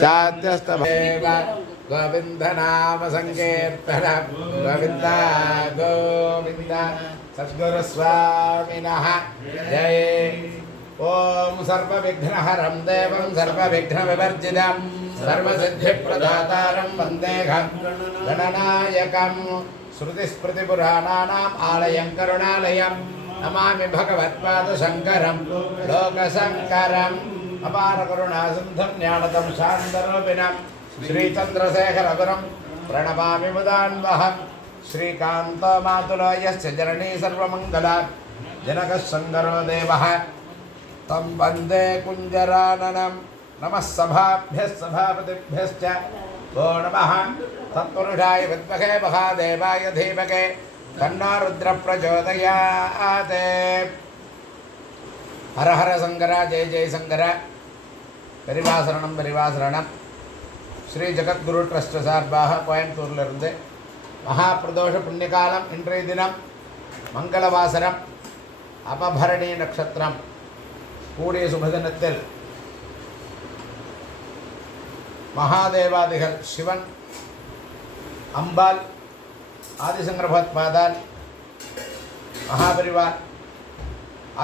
चात्यस्तमेव गोविंद नाम संकीर्तन गोविंद गोविंद सद्गुरु स्वामिनः जय। ओम सर्वविघ्नहरं देवं सर्वविघ्नविवर्जितं सर्वसिद्धिप्रदातारं वन्देऽहं गणनायकं श्रुतिस्मृतिपुराणानाम् आलयं करुणालयं नमामि भगवत्पादशङ्करं लोकशङ्करम् अपारकरुणासिन्धुं ज्ञानदं शान्तरूपिणं श्रीचन्द्रशेखरगुरुं प्रणमामि मुदान्वहं श्रीकान्तो मातुलो यस्य जननी सर्वमङ्गला जनकः शङ्करो देवः तं वन्दे कुञ्जराननं। नमः सभाभ्यः सभापतिभ्यश्च वो नमः तत्पुरुषाय विद्महे महादेवाय धीमहि तन्नो रुद्रः प्रचोदयात्। हर हर शंकर जय जय शंकर परिवासरणं परिवासरणं श्री जगद्गुरु ट्रस्ट सार्बाக கோயம்புத்தூரிலிருந்து மகாபிரதோஷ புண்ணியகாலம் இன்றைய தினம் மங்களவாசரம் அபபரணி நட்சத்திரம் கூடிய சுபதினத்தில் மகாதேவாதிகள் சிவன் அம்பாள் ஆதிசங்கர பகவத்பாதால் மகாபரிவார்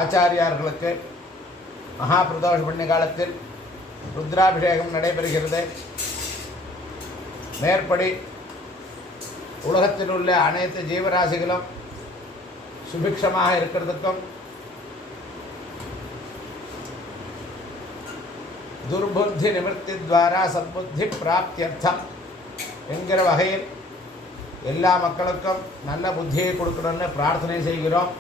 ஆச்சாரியார்களுக்கு மகாபிரதோஷ புண்ணிய காலத்தில் ருத்ராபிஷேகம் நடைபெறுகிறது. மேற்படி உலகத்தில் உள்ள அனைத்து ஜீவராசிகளும் சுபிக்ஷமாக இருக்கிறதுக்கும் துர்புத்தி நிவர்த்தி துவாரா சத்புத்தி பிராப்தியர்த்தம் என்கிற வகையில் எல்லா மக்களுக்கும் நல்ல புத்தியை கொடுக்கணும்னு பிரார்த்தனை செய்கிறோம்.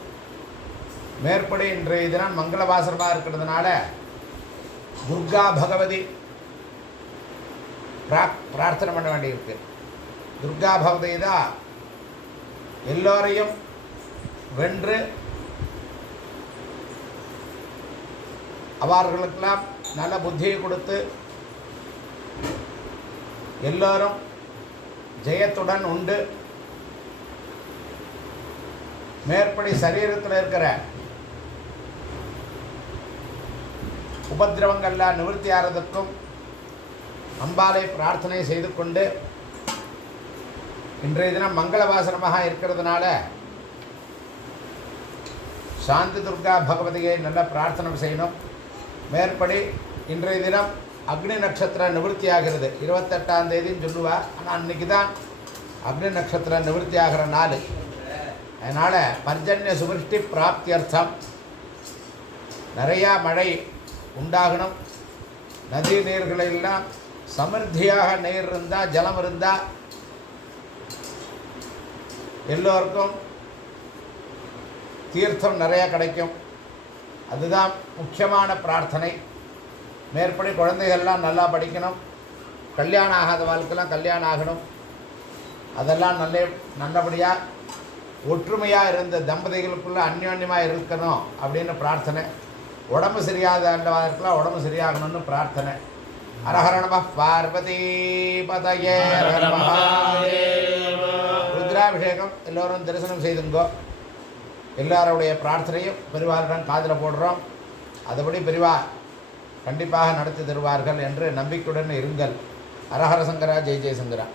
மேற்படி இன்றைய தினம் மங்களவாசரமாக இருக்கிறதுனால துர்கா பகவதி பிரார்த்தனை பண்ண வேண்டியிருக்கு. துர்கா பகவதி தான் எல்லோரையும் வென்று அவர்களுக்கெல்லாம் நல்ல புத்தியை கொடுத்து எல்லோரும் ஜெயத்துடன் உண்டு. மேற்படி சரீரத்தில் இருக்கிற உபதிரவங்கள்லாம் நிவர்த்தி ஆகிறதுக்கும் அம்பாலை பிரார்த்தனை செய்து கொண்டு இன்றைய தினம் மங்களவாசனமாக இருக்கிறதுனால சாந்தி துர்கா பகவதியை நல்ல பிரார்த்தனை செய்யணும். மேற்படி இன்றைய தினம் அக்னி நட்சத்திரம் நிவர்த்தி ஆகிறது. 28ஆம் தேதின்னு சொல்லுவா, ஆனால் அன்றைக்கி தான் அக்னி நட்சத்திரம் நிவர்த்தி ஆகிற நாள். அதனால் பர்ஜன்ய சுபிருஷ்டி பிராப்தியர்த்தம் நிறையா மழை உண்டாகணும். நதி நீர்களெல்லாம் சமிருத்தியாக நீர் இருந்தால் ஜலம் இருந்தால் எல்லோருக்கும் தீர்த்தம் நிறையா கிடைக்கும். அதுதான் முக்கியமான பிரார்த்தனை. மேற்படி குழந்தைகள்லாம் நல்லா படிக்கணும். கல்யாணம் ஆகாத வாழ்க்கைலாம் கல்யாணம் ஆகணும். அதெல்லாம் நல்லபடியாக ஒற்றுமையாக இருந்த தம்பதிகளுக்குள்ளே அந்யோன்யமாக இருக்கணும் அப்படின்னு பிரார்த்தனை. உடம்பு சரியாத வாழ்க்கைலாம் உடம்பு சரியாகணும்னு பிரார்த்தனை. ஹரஹர நம பார்வதி பதயே. ருத்ராபிஷேகம் எல்லோரும் தரிசனம் செய்துங்கோ. எல்லாருடைய பிரார்த்தனையும் பெரிவாரிடம் காதில் போடுறோம். அதுபடி பெரிவா கண்டிப்பாக நடத்தி தருவார்கள் என்று நம்பிக்கையுடன் இருங்கள். ஹரஹர சங்கரா ஜெய ஜெயசங்கரா.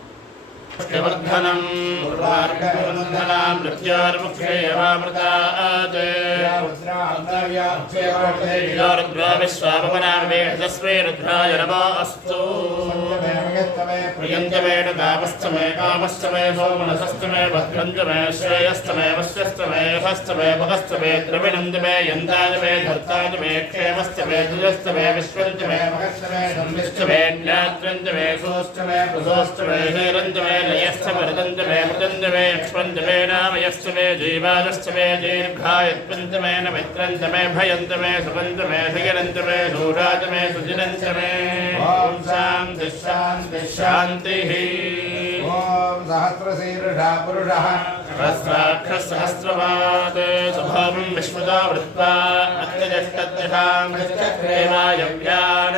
वर्धनं उर्वारुकवन्दनां मृत्योर्मुक्षेयवामृतात् रुद्रा विश्वावमनामेतस्मै रुद्राय नमो अस्तु प्रियन्तमेन कामस्तमे कामस्तमे सोमनसस्तमे भद्रन्तमे श्रेयस्तमे वश्यस्तमे हस्तमे भगस्तमे द्रविणन्तमे यन्तान्तमे धर्तान्तमे क्षेमस्तमे दुजस्तमे विश्वन्तमे भगस्तमे संविष्टमे ज्ञात्रन्तमे सोस्तमे प्रसोस्तमे हेरन्तमे लयस्तमृदन्तमे मृदन्तमे यक्ष्मन्तमे नामयस्तमे जीवादस्तमे दीर्घायत्वन्तमे नमित्रन्तमे भयन्तमे सुपन्तमे धिगरन्तमे सूरातमे सुजिनन्तमे ॐ शान्तिः शान्तिः शान्तिः। ॐ सहस्रशीर्षः पुरुषः सहस्रवात् स्वभावं विश्वदा वृत्वा अत्यजष्टद्यशां प्रेमायव्यान्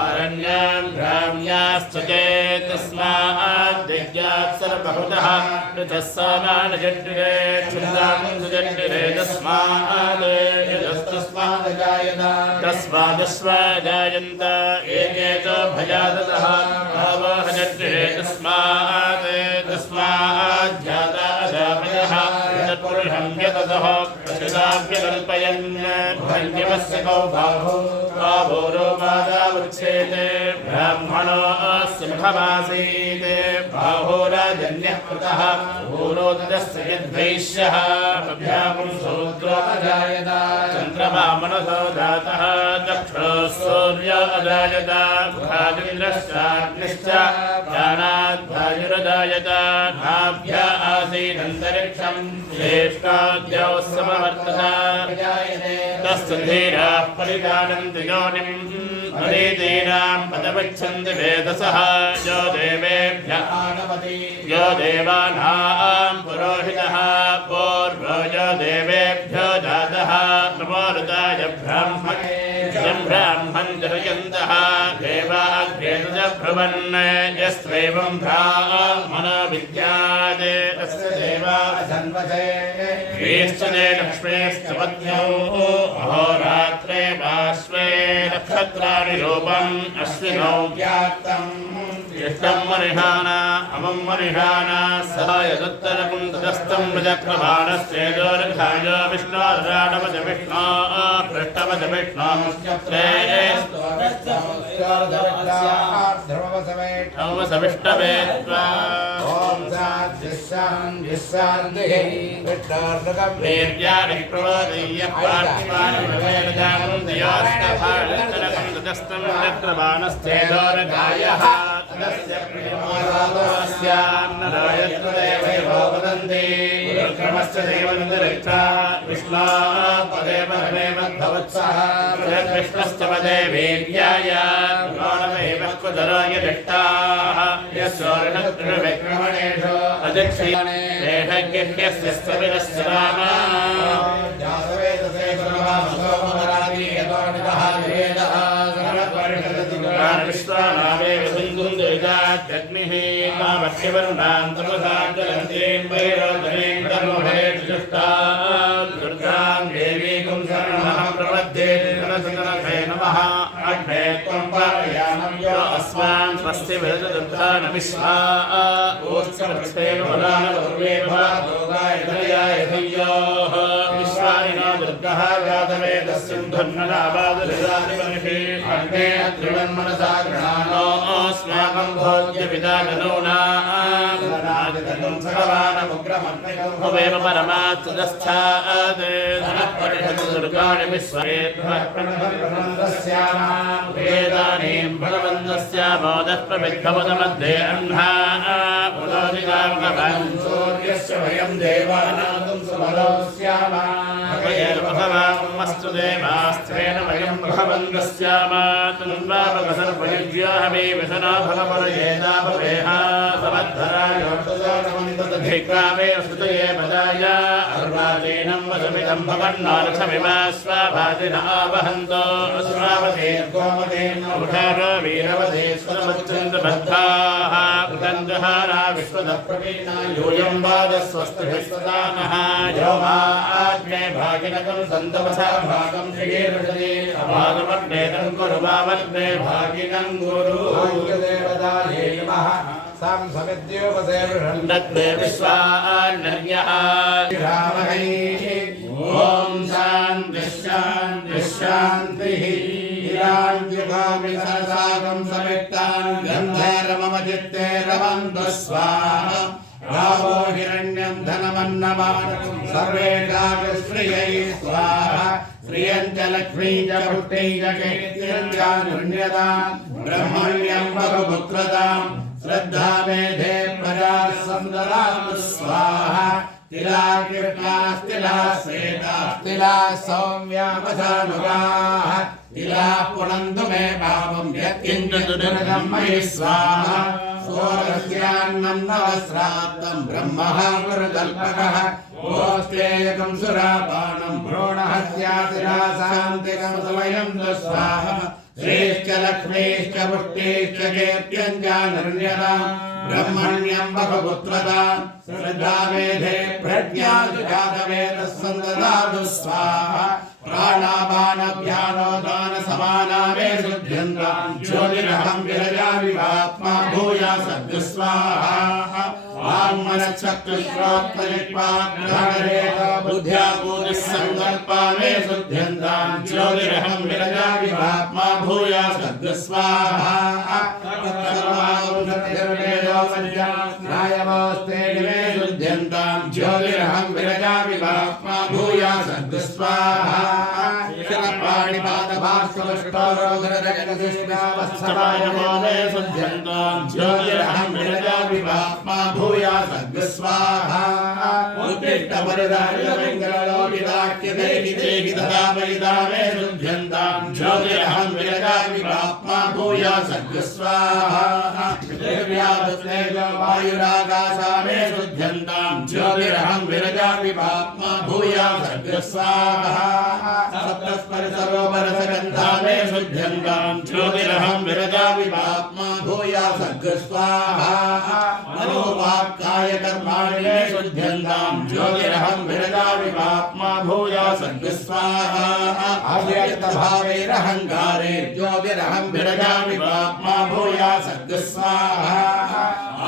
आरण्यां ग्राम्याश्च चेत् तस्मात् दिग्यात् सर्वहुतः ऋतः सामानजट्टिरे क्षुद्रां सुजट्टिरे तस्मात् तस्मादस्वाजायन्त एके च भयादतः भावहजट्टिरे तस्मात् जाताजामयः तत्पुरुषं यततः प्रसिदाभ्यकल्पयन् भञ्जमस्य कौ बाहो रोमादावुच्छेते ब्राह्मणोऽस्य मुखमासीत् बाहोराजन्यः कृतः भूरोदस्य यद्वैश्यः अभ्यापुं शूद्रोऽजायत चन्द्रमा मनसो जातः चक्षुः सूर्यो अजायत मुखादिन्द्रश्चाग्निश्च ज्ञानाद्वायुरजायत नाभ्या आसीदन्तरिक्षं ज्येष्ठाद्यौ समवर्तत तस्य धीराः परिजानन्ति योनिम् अनीतीनां पदमिच्छन्ति वेदसः यो देवेभ्यः यो देवानां पुरोहितः पूर्वो यो देवेभ्यो जातः नमोरुताय ब्राह्मण जनयन्तः देवाग्रेतुजभ्रुवन् यस्त्वेवं ब्राह्मणो विद्यात् तस्य देवा जन्मते श्रेष्ठने लक्ष्मेश्च पत्न्यौ अहोरात्रे पार्श्वे नक्षत्राणि रूपम् अश्विनौ व्याप्तम् इष्टं मरिहाना अमं मरिहाना सदा यदुत्तरकं तदस्तं प्रजक्रमाणश्चेदोरघाय विष्णोराडवज विष्णो पृष्ठवज विष्णो ध्रुवसविष्टवे वीर्याणि प्रवदय्य पार्थिवानि भवेरजागं दयोष्टभारतरकं तदस्तं चक्रबाणश्चेदोरघायः तदस्य प्रियमारायत्वदेवैवो वदन्ति विक्रमस्य देवन्दरिक्षा विष्णो पदे परमे मद्भवत्सः विष्णश्च पदे वीर्याय विमानमेव क्वदराय दिष्टाः यस्योर्णत्रिविक्रमणेषु अध्यक्षीणे वेदज्ञस्य स्थविरस्य राम विश्वानामेव सिन्धुन्दुरिदाग्निः कामह्यवर्णां तमसाञ्जलन्तीं वैरोधनीं तमोहरेजुष्टां दुर्गां देवीं शरणमहं प्रपद्ये जनसुतनथे नमः अग्ने त्वं पारयामं यो अस्मान् स्वस्ति वेददुर्गान् विश्वा ओत्सवत्सेन वदानपूर्वे भवादोगाय धनयाय धय्योः विश्वानि नो दुर्गः गातवेदस्सिन्धुर्ननावादुरिदादिवर्षे अग्ने त्रिवन्मनसा गृहाणो अस्माकं भोज्यविदानूनां भगवानमुग्रमग्निकं परमात्तदस्थात् दुर्गाणि विश्वेदानीं भगवन्तस्य मोदः प्रविद्भवतमध्ये अह्ना सूर्यस्य वयं देवानां सुमलो स्याम भगवामस्तु देवास्त्वेन वयं भगवन्तस्याम तन्वापकसर्पयुज्याहमे विशना भगवरयेदा भवेह समद्धरायोर्तुदोनमन्तदधिक्रामे श्रुतये पदाय अर्वाचीनं वसमिदं भवन्नारथमिमा स्वाभाजिन आवहन्तो अस्मावधेर्गोमतेन उठारो वीरवधे स्वरमच्चन्द्रबद्धाः कृतञ्जहारा विश्वदप्रवीणा यूयं वादस्वस्तिभिस्वदानः यो मा आज्ञे भागिनकं सन्तवसा भागं श्रीर्षदे अभागमग्नेतं कुरु वामग्ने भागिनं गुरु देवताये नमः सां समिद्योपसेवृषन्दग्ने विश्वान्नर्यः रामहै ॐ शान्तिः शान्तिः शान्तिः हिराण्यगामि सरसागं समित्तान् गन्धर्वमचित्ते रमन्तु स्वाहा रावो हिरण्यं धनमन्नमानं सर्वेषां श्रियै स्वाहा श्रियं च लक्ष्मी च पुष्ट्यै च कीर्तिं च नुण्यतां ब्रह्मण्यं बहुपुत्रतां श्रद्धा मेधे प्रजा सन्ददां स्वाहा तिला कृष्णास्तिला श्वेतास्तिला सौम्या वसानुगाः तिलाः पुनन्तु मे पापं यत्किञ्चित् दुर्गं मयि स्वाहा सोरस्यान्नवस्रात्तं ब्रह्मः गुरुकल्पकः गोस्तेयकं सुरापानं भ्रूणहत्यातिरासान्तिकं समयं स्वाहा श्रेश्च लक्ष्मीश्च पुष्टिश्च कीर्त्यञ्च निर्ण्यतां ब्रह्मण्यं बहुपुत्रतां श्रद्धा मेधे प्रज्ञा जातवेदः सन्ददातु स्वाहा प्राणापानभ्यानो दानसमानामे शुद्ध्यन्तां ज्योतिरहं विरजामि आत्मा भूया सद्गस्वाहा वाङ्मनश्चक्षुश्रोत्रजिह्वाग्रहणरेखा बुद्ध्या भूतिः सङ्कल्पा मे शुद्ध्यन्तां ज्योतिरहं विरजामि आत्मा भूया सद्गस्वाहा नायमोस्ते दिवे शुद्ध्यन्तां ज्योतिरहं विरजामि आत्मा भूया सद्गस्वाहा शुद्ध्यन्तां ज्योतिरहं विरजामि आत्मा भूया सद्गस्वाहा उत्तिष्ठपरिधारितमङ्गललोकिताख्यदेहि तदा वैदामे शुद्ध्यन्तां ज्योतिरहं विरजामि आत्मा भूया सद्गस्वाहा वायुरागासामे शुद्ध्यन्तां ज्योतिरहं विरजामि आत्मा भूया सद्गस्वाहा सप्तस्पर्शरोपरसगन्धामे शुद्ध्यन्तां ज्योतिरहं विरजामि आत्मा भूया सद्गस्वाहा मनोवाक्काय कर्माणि मे शुद्ध्यन्तां ज्योतिरहं विरजामि आत्मा भूया सद्गस्वाहा अव्यक्तभावैरहङ्कारे ज्योतिरहं विरजामि आत्मा भूया सद्गस्वाहा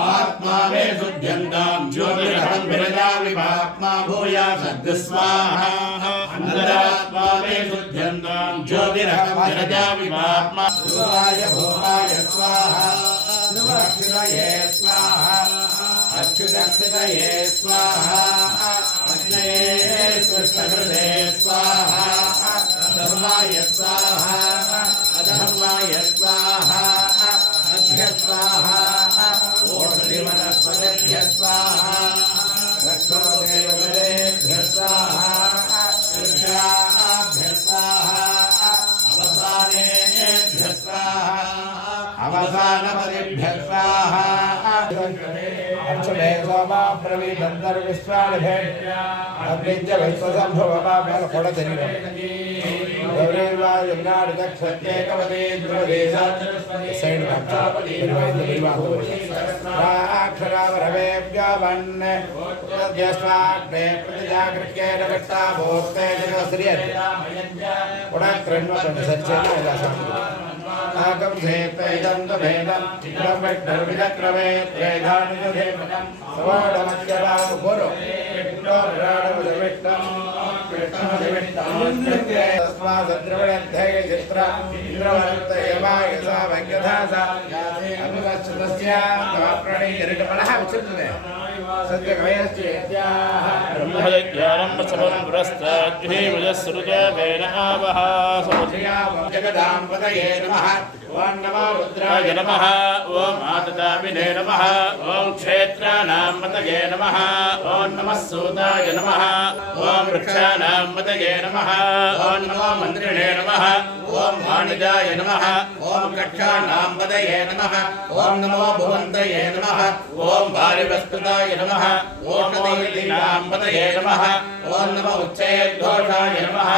आत्मा मे शुद्ध्यन्तां ज्योतिरहं विरजामि आत्मा भूया सद्गस्वाहा अन्तरात्मा मे शुद्ध्यन्तां ज्योतिरहं विरजामि आत्मा भूयाय भूयाय स्वाहा अक्षुदक्षितये स्वाहा अक्षुदक्षितये स्वाहा अग्नये सृष्टकृते स्वाहा धर्माय स्वाहा अधर्माय स्वाहा अभ्य स्वाहा ओषधिवनस्पतिभ्य स्वाहा रक्षोदेवगणेभ्य स्वाहा ऋषाभ्य स्वाहा अवसानेभ्य स्वाहा अवसानपदिभ्य स्वाहा अर्चने सोमा प्रवीदन्तर्विश्वानिभे अग्निञ्च वैश्वसम्भवमा मेलकोडधनिनो गौरेवा यमुनाडिदक्षत्येकवदे ध्रुवदेशा सैड भागचा राक्षरावरवेभ्यवन् यस्वाग्ने प्रतिजागृत्ये नगट्टा भोस्ते जगस्रियत् उडक्रण्वकनिसच्चेन आगम धेतैदं भेदं ब्रह्मविक्रमे त्रेधानिधेमनं सवाडमध्यवां गुरु विष्णोराडमजविष्टं तस्माद्द्रविणध्यय चित्र इन्द्रवन्तयमाय सा भग्यधासा अभिवत्सतस्य प्रणीयरिकमनः उच्यते सत्यकवयश्चेत्याः ब्रह्मज्ञानं प्रसवं पुरस्ताद्भिर्वजस्रुतवेन आवः जगदाम्बतये नमः ॐ नमो रुद्राय नमः ॐ आततापिने नमः ॐ क्षेत्राणां मतये नमः ॐ नमः सूताय नमः ॐ वृक्षाणां मतये नमः ॐ नमो मन्त्रिणे नमः ॐ वाणिजाय नमः ॐ कक्षाणां पदये नमः ॐ नमो भुवन्तये नमः ॐ वारिवस्तुताय नमः ओषधीनां पदये नमः ॐ नमो उच्चैर्घोषाय नमः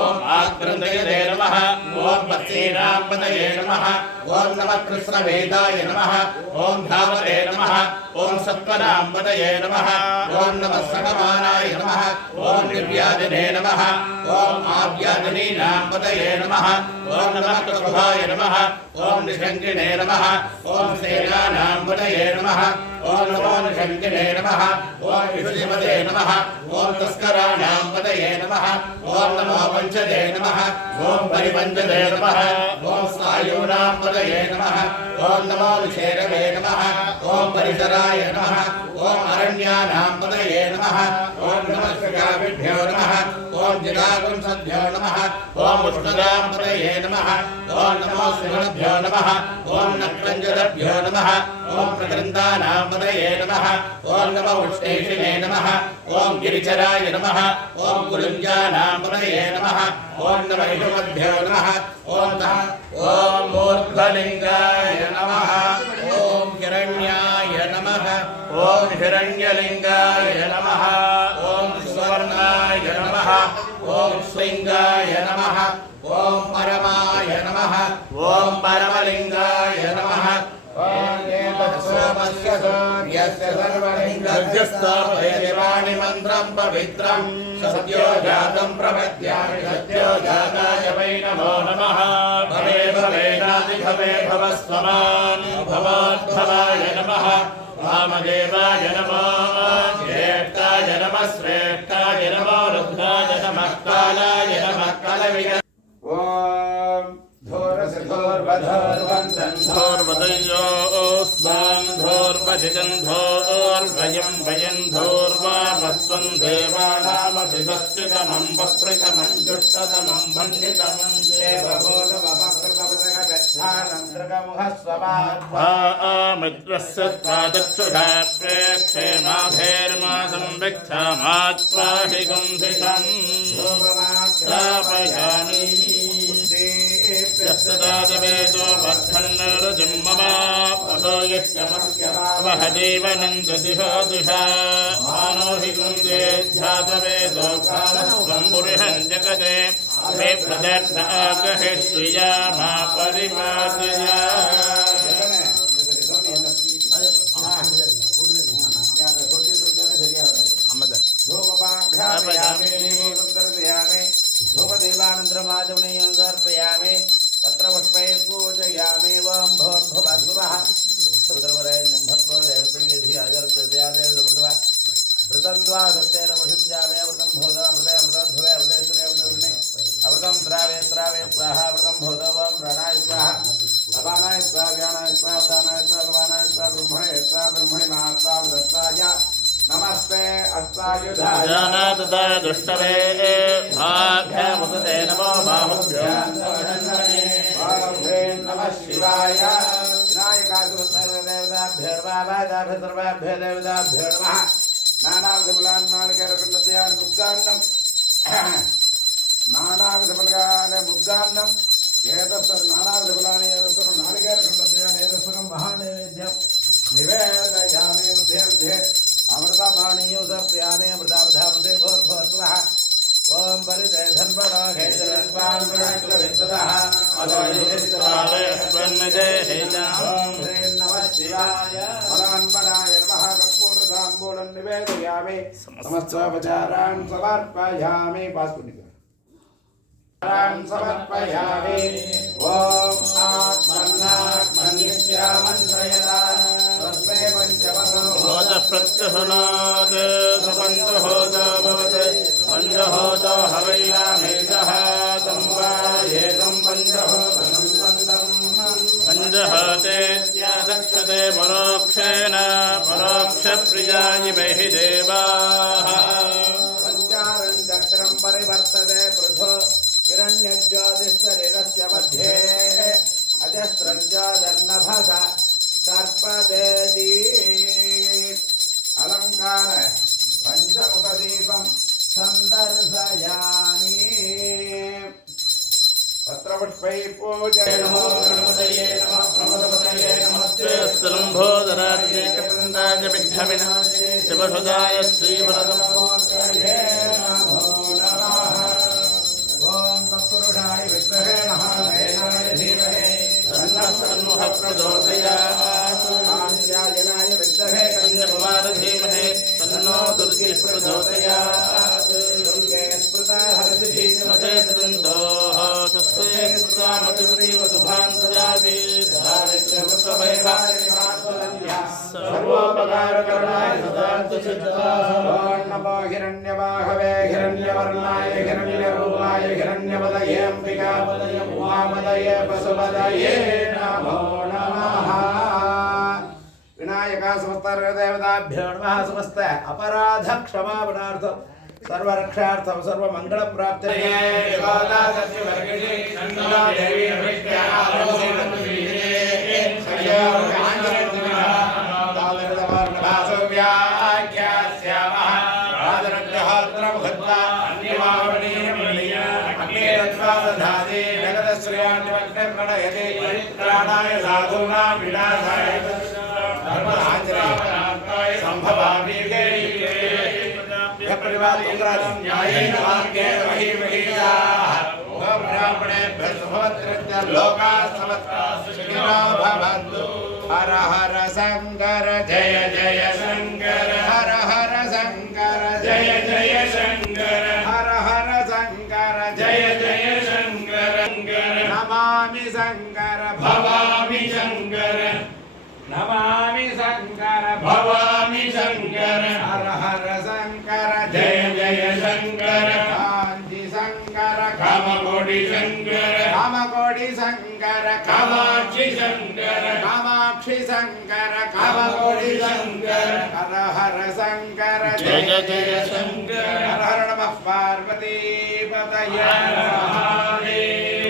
ॐ आग्रन्थये नमः ॐ पत्नीनां पदये नमः ॐ नमः कृष्णवेदाय नमः ॐ धावते नमः ॐ सत्वनां पदये नमः ॐ नमः सगमानाय नमः ॐ दिव्यादिने नमः ॐ आव्यादिनीनां पदये नमः ॐ नमः कृभाय नमः ॐ निषङ्गिणे नमः ॐ सेनानां पदये नमः ॐ नमो निषङ्गिणे नमः ॐ विशुचिपदे नमः ॐ तस्कराणां पदये नमः ॐ नमो पञ्चदे नमः ॐ परिपञ्चदे नमः ॐ सायूनां पदये नमः ॐ नमो विशेरवे नमः ॐ परिसराय नमः ॐ ॐ अरण्यानां पतये नमः ॐ नमः प्रजाभ्यो नमः ॐ जिगाकुंसभ्यो नमः ॐ उष्णदां पतये नमः ॐ नमो सिंहभ्यो नमः ॐ नक्रञ्जलभ्यो नमः ॐ प्रकृन्दानां पतये नमः ॐ नमो उष्णेशिने नमः ॐ गिरिचराय नमः ॐ कुलुञ्जानां पतये नमः ॐ नमः इषुमभ्यो नमः ॐ मूर्ध्वलिङ्गाय नमः ॐ हिरण्याय नमः ॐ हिरण्यलिङ्गाय नमः ॐ सुवर्णाय नमः ॐ श्लिङ्गाय नमः ॐ परमाय नमः ॐ परमलिङ्गाय नमः सर्वलिङ्गस्थापयति मन्त्रं पवित्रं सत्यो जातं प्रपद्यामि सत्यो जाताय वै नमो नमः भवे भवेनादिभवे भवस्वमान् भवोद्भवाय नमः वामदेवाय नमो ज्येष्ठाय नमः श्रेष्ठाय नमो रुद्राय नमः कालाय नमः कलविद धोर्वदयोस्मान् धोर्वजिगन्धोर्वयं वयं धोर्वामस्त्वं देवानामसि संस्कृतमं वक्कृतमं दुष्टतमं वन्दितमं मित्रस्य त्वादक्षुषा प्रेक्षे माधेर्मासं विक्षामात्वाहि गुंसिषं स्थापयामि यस्तदादवेदो वर्धन्नरजिम्ममा पशो यश्चमस्यवहदेव नन्ददिशो दिशा मानो हि कुन्दे ध्यातवेदो कामस्वं पुरुषं जगते मे प्रदर्श आगहे श्रिया मा परिपादया धूपदेवानन्दरमाचमनीयं समर्पयामि पत्रपुष्पैः पूजयामि वं भोर्भुवस्वः सर्वधर्मरायण्यं भक्तो देवतुल्यधिया जर्जयादेवदुर्धवा वृतं द्वा सत्येन वसुञ्जामि अमृतं भोद अमृते अमृतध्वे अमृतेश्वरे अमृतविष्णे अमृतं श्रावे श्रावे स्वाहा अमृतं भोद वं प्राणाय स्वाहा अपानाय स्वाहा व्यानाय स्वाहा उदानाय स्वाहा गवानाय स्वाहा ब्रह्मणे स्वाहा ब्रह्मणि महात्मा दत्ताय नमस्ते अस्तायुधाय जानतदा दुष्टवे भाभ्यामुदते नमो बाहुभ्यो नमः शिवाय विनायकासुभद्रदेवताभ्यर्वादाभ्यर्वाभ्यो देवताभ्यो नमः नानाविधफलान् नारिकेलपिण्डस्यान् मुद्गान्नं नानाविधफलान् मुद्गान्नं एतत्सर्वं नानाविधफलानि एतत्सर्वं नारिकेलपिण्डस्यान् एतत्सर्वं महानैवेद्यं निवेदयामि मध्ये मध्ये अमृतपाणीयो सर्पयामि अमृतावधामसे भोर्भुवस्वः ओम परिधन्वणाघैर्वान् प्रणक्तविस्ततः ओम ह्रीं नमः शिवाय परान्मणाय नमः कर्पूरताम्बूलं निवेदयामि समस्तोपचारान् समर्पयामि समर्पयामि ओम आत्मन्नात्मन्नित्यामन्त्रयता तस्मै पंचमहो प्रत्यहनात् पंचहोतो भवते पंचहोतो हवैनामेषः तं वा एकं पंचहोतं पंचहोतेत्यादक्षते परोक्षेण परोक्षप्रियाय हि देवाः पंचारं चक्रं परिवर्तते पृथो हिरण्यज्योतिश्शरीरस्य मध्ये अजस्रं ज्योतिर्नभसा सर्पदेदी अलंकार पंचमुखदीपं संदर्शयामि पत्रपुष्पैः पूजयामि नमो गणपतये नमः प्रमदपतये नमस्ते स्तम्भोदराजकपृन्दाय विघ्नविनाशिने शिवसुदाय श्रीवरदमोर्कये नमो नमः ओम तत्पुरुषाय विद्महे महादेवाय धीमहि तन्नः सन्मुखः प्रचोदयात् आञ्जनेयाय विद्महे कन्यकुमार धीमहि तन्नो दुर्गे प्रचोदयात् दुर्गे स्मृता हरसि धीमहि तन्नोः तस्मै सुतामतिपति वसुभान्तजाति दारिद्र्यमुक्तभयहारिणि सर्वोपकारकरणाय सदान्तसिद्धाः ओम नमो हिरण्यवाहवे हिरण्यवर्णाय हिरण्यरूपाय हिरण्यपदये अम्बिकापदये उमापदये पशुपदये नमो नमः विनायका समस्तदेवताभ्यो नमः समस्त अपराध क्षमापणार्थं सर्वरक्षार्थं सर्वमङ्गलप्राप्तये साधूनां विनाशाय संभवामि न्यायेन मार्गेण मही महीयाः ब्राह्मणेभ्यः शुभवत्रस्य लोकाः समस्ताः सुखिनो भवन्तु हर हर शङ्कर जय जय शङ्कर हर हर शङ्कर जय जय शङ्कर हर हर शङ्कर जय जय शङ्कर नमामि शङ्कर भवामि शङ्कर नमामि शङ्कर भवामि शङ्कर हर हर शङ्कर जय जय शङ्कर काञ्ची शङ्कर कामकोटि शङ्कर कामकोटि शङ्कर कामाक्षि शङ्कर कामाक्षि शङ्कर कामकोटि शङ्कर हर हर शङ्कर जय जय शङ्कर हर हर नमः पार्वती पतये।